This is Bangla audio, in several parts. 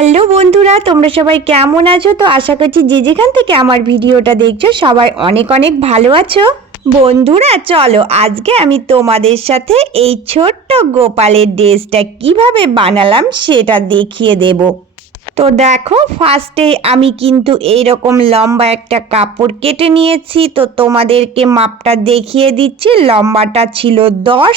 হ্যালো বন্ধুরা, তোমরা সবাই কেমন আছো? তো আশা করছি যে যেখান থেকে আমার ভিডিওটা দেখছো সবাই অনেক অনেক ভালো আছো। বন্ধুরা চলো আজকে আমি তোমাদের সাথে এই ছোট্ট গোপালের ড্রেসটা কিভাবে বানালাম সেটা দেখিয়ে দেব। তো দেখো, ফার্স্টে আমি কিন্তু এইরকম লম্বা একটা কাপড় কেটে নিয়েছি। তো তোমাদেরকে মাপটা দেখিয়ে দিচ্ছি। লম্বাটা ছিল 10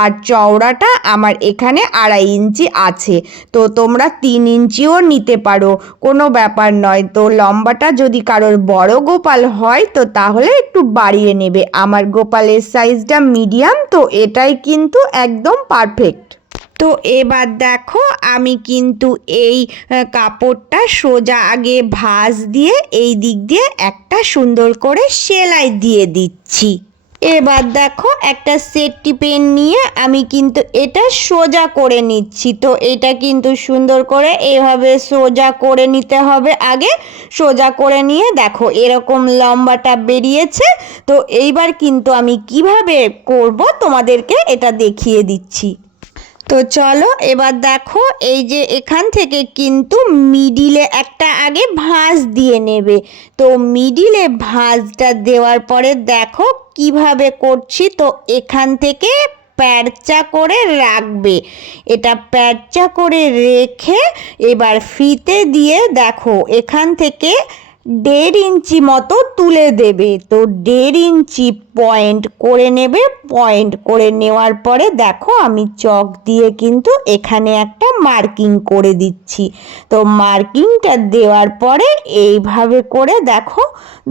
আর চওড়াটা আমার এখানে 2.5 ইঞ্চি আছে। তো তোমরা 3 ইঞ্চিও নিতে পারো, কোনো ব্যাপার নয়। তো লম্বাটা যদি কারোর বড় গোপাল হয় তো তাহলে একটু বাড়িয়ে নেবে। আমার গোপালের সাইজটা মিডিয়াম, তো এটাই কিন্তু একদম পারফেক্ট। তো এবার দেখো, আমি কিন্তু এই কাপড়টা সোজা আগে ভাঁজ দিয়ে এই দিক দিয়ে একটা সুন্দর করে সেলাই দিয়ে দিচ্ছি। এবার দেখো, একটা সেফটি পেন নিয়ে আমি কিন্তু এটা সোজা করে নিচ্ছি। তো এটা কিন্তু সুন্দর করে এভাবে সোজা করে নিতে হবে। আগে সোজা করে নিয়ে দেখো এরকম লম্বাটা বেরিয়েছে। তো এইবার কিন্তু আমি কিভাবে করব তোমাদেরকে এটা দেখিয়ে দিচ্ছি। তো চলো এবার দেখো, এই যে এখান থেকে কিন্তু মিডিলে একটা আগে ভাঁজ দিয়ে নেবে। তো মিডিলে ভাঁজটা দেওয়ার পরে দেখো কিভাবে করছি। তো এখান থেকে প্যারচা করে রাখবে। এটা প্যারচা করে রেখে এবার ফিতে দিয়ে দেখো এখান থেকে 1.5 ইঞ্চি মতো তুলে দেবে। তো 1.5 ইঞ্চি পয়েন্ট করে নেবে। পয়েন্ট করে নেওয়ার পরে দেখো আমি চক দিয়ে কিন্তু এখানে একটা মার্কিং করে দিচ্ছি। তো মার্কিংটা দেওয়ার পরে এইভাবে করে দেখো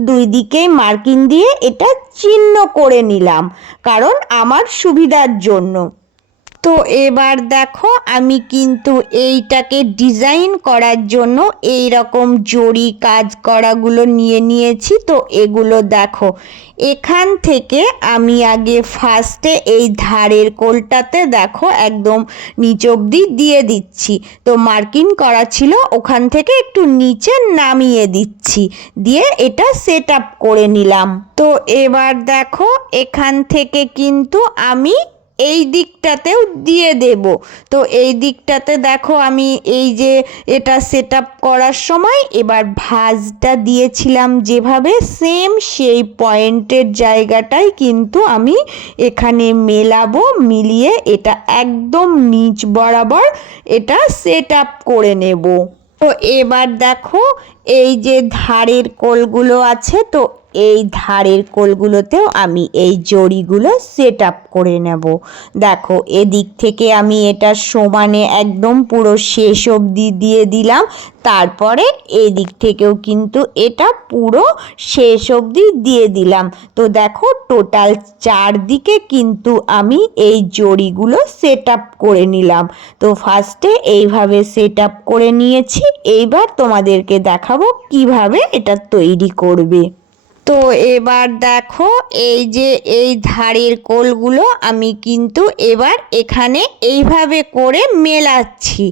দুই দিকেই মার্কিং দিয়ে এটা চিহ্ন করে নিলাম, কারণ আমার সুবিধার জন্য। তো এবার দেখো আমি কিন্তু এইটাকে ডিজাইন করার জন্য এই রকম জরি কাজ করাগুলো নিয়ে নিয়েছি। তো এগুলো দেখো এখান থেকে আমি আগে ফার্স্টে এই ধারের কোলটাতে দেখো একদম নিচ অবধি দিয়ে দিচ্ছি। তো মার্কিং করা ছিল ওখান থেকে একটু নিচে নামিয়ে দিচ্ছি, দিয়ে এটা সেট আপ করে নিলাম। তো এবার দেখো এখান থেকে কিন্তু আমি এই দিকটাতেও দিয়ে দেব। তো এই দিকটাতে দেখো আমি এই যে এটা সেট আপ করার সময় এবার ভাঁজটা দিয়েছিলাম যেভাবে, সেম সেই পয়েন্টের জায়গাটাই কিন্তু আমি এখানে মেলাবো। মিলিয়ে এটা একদম নিচ বরাবর এটা সেট আপ করে নেব। তো এবার দেখো এই যে ধারের কোলগুলো আছে, তো এই ধারের কোলগুলোতেও আমি এই জড়িগুলো সেট আপ করে নেব। দেখো এদিক থেকে আমি এটা সমানে একদম পুরো শেষ অবধি দিয়ে দিলাম। তারপরে এদিক থেকেও কিন্তু এটা পুরো শেষ অবধি দিয়ে দিলাম। তো দেখো টোটাল 4 দিকে কিন্তু আমি এই জড়িগুলো সেট আপ করে নিলাম। তো ফার্স্টে এইভাবে সেট আপ করে নিয়েছি। এইবার তোমাদেরকে দেখাবো কিভাবে এটা তৈরি করবে। তো এবার দেখো এই যে এই ধারের কোলগুলো আমি কিন্তু এবার এখানে এইভাবে করে মেলাচ্ছি।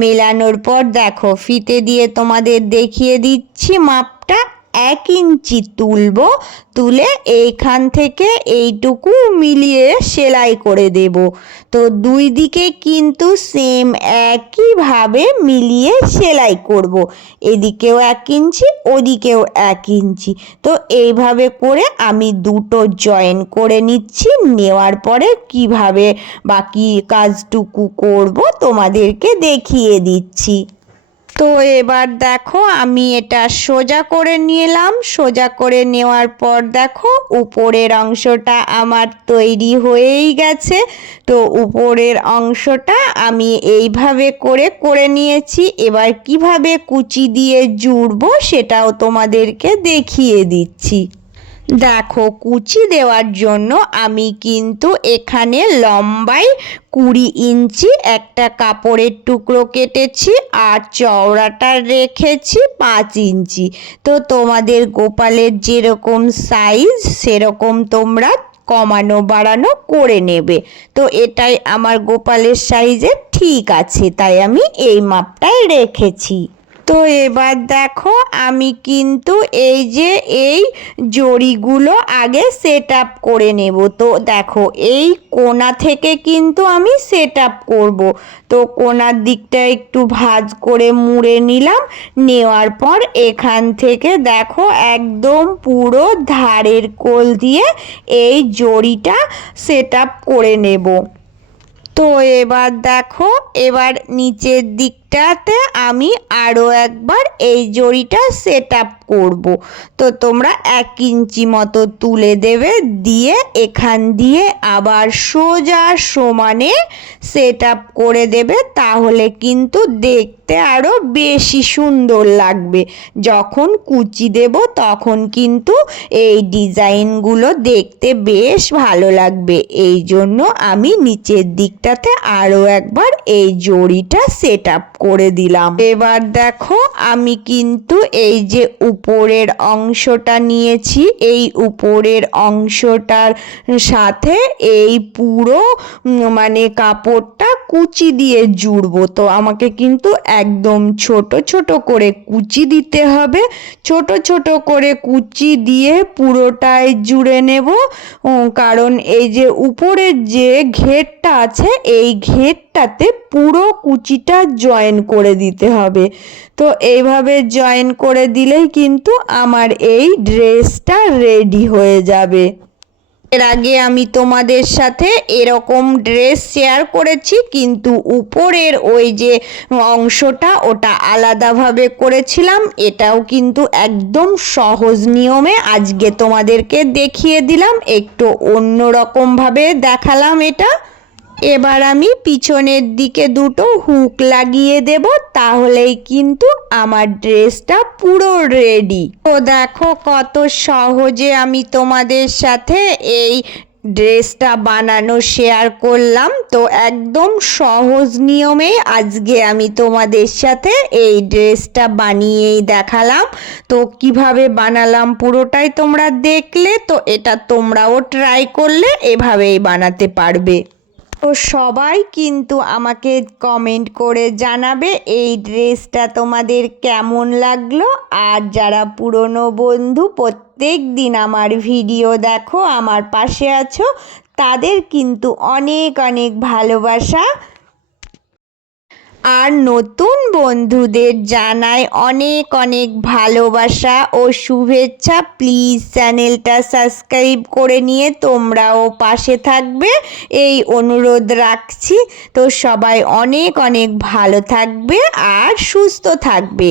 মেলানোর পর দেখো ফিতে দিয়ে তোমাদের দেখিয়ে দিচ্ছি মাপটা। 1 ইঞ্চি তুলবো, তুলে এইখান থেকে এইটুকু মিলিয়ে সেলাই করে দেব। তো দুই দিকে কিন্তু সেম একইভাবে মিলিয়ে সেলাই করব। এদিকেও 1 ইঞ্চি, ওদিকেও 1 ইঞ্চি। তো এইভাবে করে আমি দুটো জয়েন করে নিচ্ছি। নেওয়ার পরে কিভাবে বাকি কাজটুকু করব তোমাদেরকে দেখিয়ে দিচ্ছি। তো এবার দেখো আমি এটা সোজা করে নিলাম। সোজা করে নেওয়ার পর দেখো উপরের অংশটা আমার তৈরি হয়েই গেছে। তো উপরের অংশটা আমি এইভাবে করে নিয়েছি। এবার কিভাবে কুচি দিয়ে জুড়বো সেটাও তোমাদেরকে দেখিয়ে দিচ্ছি। দেখো কুচি দেওয়ার জন্য আমি কিন্তু এখানে লম্বায় 20 ইঞ্চি একটা কাপড়ের টুকরো কেটেছি আর চওড়াটা রেখেছি 5 ইঞ্চি। তো তোমাদের গোপালের যেরকম সাইজ সেরকম তোমরা কমানো বাড়ানো করে নেবে। তো এটাই আমার গোপালের সাইজে ঠিক আছে, তাই আমি এই মাপটাই রেখেছি। তো তো এবার দেখো আমি কিন্তু এই জড়িগুলো আগে সেট আপ করে নেব। তো দেখো এই কোণা থেকে কিন্তু আমি সেট আপ করবো। তো কোণার দিকটা একটু ভাঁজ করে মুড়ে নিলাম, নেওয়ার পর এখান থেকে দেখো একদম পুরো ধারের কোল দিয়ে এই জড়িটা সেট আপ করে নেব। তো এবার দেখো এবার নিচের দিকটাতে আমি আরও একবার এই জড়িটা সেট আপ করবো। তো তোমরা 1 ইঞ্চি মতো তুলে দেবে, দিয়ে এখান দিয়ে আবার সোজা সমানে সেট আপ করে দেবে, তাহলে কিন্তু দেখতে আরও বেশি সুন্দর লাগবে। যখন কুচি দেব তখন কিন্তু এই ডিজাইনগুলো দেখতে বেশ ভালো লাগবে। এই জন্য আমি নিচের দিকটাতে আরও একবার এই জড়িটা সেট আপ করে দিলাম। এবার দেখো আমি কিন্তু এই যে উপরের অংশটা নিয়েছি, এই উপরের অংশটার সাথে এই পুরো মানে কাপড়টা কুচি দিয়ে জুড়বো। তো আমাকে কিন্তু একদম ছোট ছোট করে কুচি দিতে হবে। ছোট ছোট করে কুচি দিয়ে পুরোটাই জুড়ে নেব, কারণ এই যে উপরের যে ঘেরটা আছে এই ঘেরটাতে পুরো কুচিটা জয়েন করে দিতে হবে। তো এইভাবে জয়েন করে দিলেই কিন্তু আমার এই ড্রেসটা রেডি হয়ে যাবে। এর আগে আমি তোমাদের সাথে এরকম ড্রেস শেয়ার করেছি, কিন্তু উপরের ওই যে অংশটা ওটা আলাদাভাবে করেছিলাম। এটাও কিন্তু একদম সহজ নিয়মে আজকে তোমাদেরকে দেখিয়ে দিলাম, একটু অন্যরকমভাবে দেখালাম এটা। এবার আমি পিছনের দিকে দুটো হুক লাগিয়ে দেব, তাহলেই কিন্তু আমার ড্রেসটা পুরো রেডি। তো দেখো কত সহজে আমি তোমাদের সাথে এই ড্রেসটা বানানো শেয়ার করলাম। তো একদম সহজ নিয়মে আজকে আমি তোমাদের সাথে এই ড্রেসটা বানিয়েই দেখালাম। তো কিভাবে বানালাম পুরোটাই তোমরা দেখলে। তো এটা তোমরাও ট্রাই করলে এভাবেই বানাতে পারবে। তো সবাই কিন্তু আমাকে কমেন্ট করে জানাবে এই ড্রেসটা তোমাদের কেমন লাগলো। আর যারা পুরনো বন্ধু প্রত্যেক দিন আমার ভিডিও দেখো, আমার পাশে আছো, তাদের কিন্তু অনেক অনেক ভালোবাসা। আর নতুন বন্ধুদের জানাই অনেক অনেক ভালোবাসা ও শুভেচ্ছা। প্লিজ চ্যানেলটা সাবস্ক্রাইব করে নিয়ে তোমরাও পাশে থাকবে, এই অনুরোধ রাখছি। তো সবাই অনেক অনেক ভালো থাকবে আর সুস্থ থাকবে।